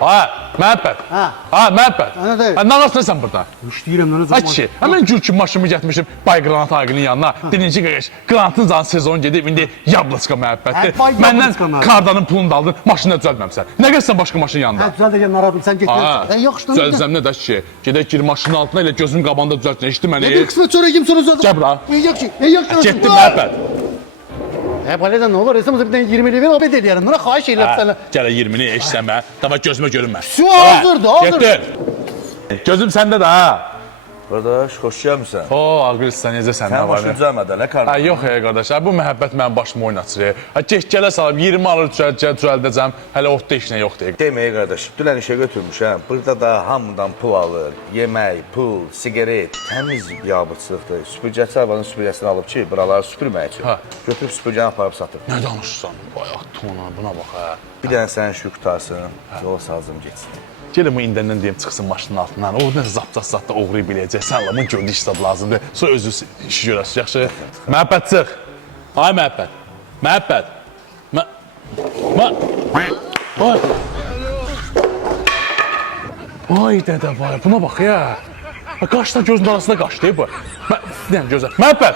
Ha, məhəbbət. Ha. Ha, məhəbbət. Ana deyil. Ha, nə qalsın burada? İşləyirəm lan o Ay zaman. kişi, həmən gül kimi maşınımı gətirmişim Bay Qranat Agilin yanına. Birinci qeqeş, Qranatın zanı sezonu gedib, indi Yablıçka məhəbbətdir. Hə, Bay Yablıçka Məndən məhəbbət. kardanın pulunu da aldın, maşını da düzəltməmsən. Nə gəlsən başqa maşının yanında? Hə, düzəldəcəm narahat, sən Ha, getmirsən. Yaxşı, düzəlsəm nə də kişi, gedək gir maşının altına elə gözüm qabağında düzəltsin, eşitdi məni? Bir qismət sonra kim sonra Gəl bura. Yaxşı, yaxşı. Getdi məhəbbət. Hə, Paleda nə olur? Resim bir dənə 20 ver, abed eləyərəm. Buna xahiş edirəm sənə. Gələ 20-ni eşsəmə, tamam gözümə görünmə. Su hazırdır, hazır. Getdi. Gözüm səndə də ha. Qardaş, xoş gəlmirsən. O, Aqilistən, necəsən, nə Sən var? başını düzəlmədə, nə Ha, qardaş? yox qardaş, bu məhəbbət mənim başımı oynatır. Ha, gələ salıb 20 alır düzəldəcəm, hələ otda heç nə yoxdur. Deməyə qardaş, dünən işə götürmüşəm. Burada da hamıdan pul alır. Yemək, pul, sigaret, təmiz biabırçılıqdır. Süpürgəçi arabanın süpürgəsini alıb ki, buraları süpürmək üçün. Ha. Götürüb süpürgəni aparıb satır. Nə danışırsan? Bayaq tona, buna bax ha. Bir dənə sənin şükür qutarsın, yola sazım geçsin. Gəlin bu indəndən deyim çıxsın maşının altından. O nəsə zapcasatda oğru biləcək. Sən Allahın gördüyü işlər lazımdır. Sonra özü iş görəsin, yaxşı? Məhəbbət çıx. Ay məhəbbət. Məhəbbət. Ay. Ay dədə var. Buna bax ya. Qaşla gözün arasında qaşdı bu. Bir dənə gözlə. Məhəbbət.